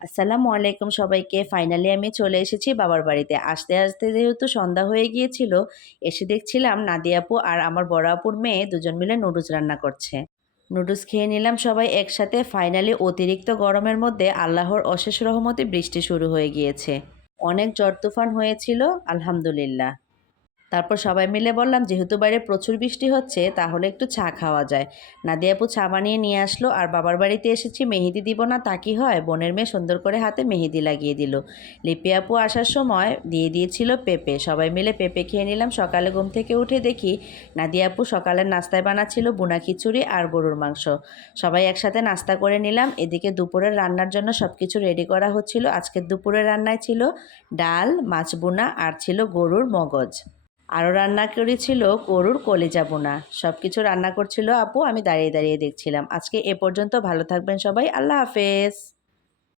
আসসালামু আলাইকুম সবাইকে। ফাইনালি আমি চলে এসেছি বাবার বাড়িতে। আসতে, আসতে যেহেতু সন্ধ্যা হয়ে গিয়েছিল, এসে দেখছিলাম নাদিয়া আপু আর আমার বড় আপুর মেয়ে দুজন মিলে নুডলস রান্না করছে। নুডলস খেয়ে নিলাম সবাই একসাথে। ফাইনালি অতিরিক্ত গরমের মধ্যে আল্লাহর অশেষ রহমতে বৃষ্টি শুরু হয়ে গিয়েছে। অনেক ঝড় তুফান হয়েছিল, আলহামদুলিল্লাহ। তারপর সবাই মিলে বললাম যেহেতু বাইরে প্রচুর বৃষ্টি হচ্ছে তাহলে একটু চা খাওয়া যায়। নাদিয়া আপু চা বানিয়ে নিয়ে আসলো আর বাবার বাড়িতে এসেছি মেহেদি দিব না তা কি হয়, বোনের মেয়ে সুন্দর করে হাতে মেহেদি লাগিয়ে দিল। লিপি আপু আসার সময় দিয়ে দিয়েছিল পেঁপে, সবাই মিলে পেঁপে খেয়ে নিলাম। সকালে ঘুম থেকে উঠে দেখি নাদিয়া আপু সকালের নাস্তায় বানাচ্ছিল বুনা খিচুড়ি আর গরুর মাংস। সবাই একসাথে নাস্তা করে নিলাম। এদিকে দুপুরের রান্নার জন্য সব কিছু রেডি করা হচ্ছিল। আজকের দুপুরের রান্নায় ছিল ডাল, মাছ বোনা আর ছিল গরুর মগজ। আরও রান্না করেছিল গরুর কলিজা বোনা। সব কিছু রান্না করছিল আপু, আমি দাঁড়িয়ে দাঁড়িয়ে দেখছিলাম। আজকে এ পর্যন্ত, ভালো থাকবেন সবাই, আল্লাহ হাফেজ।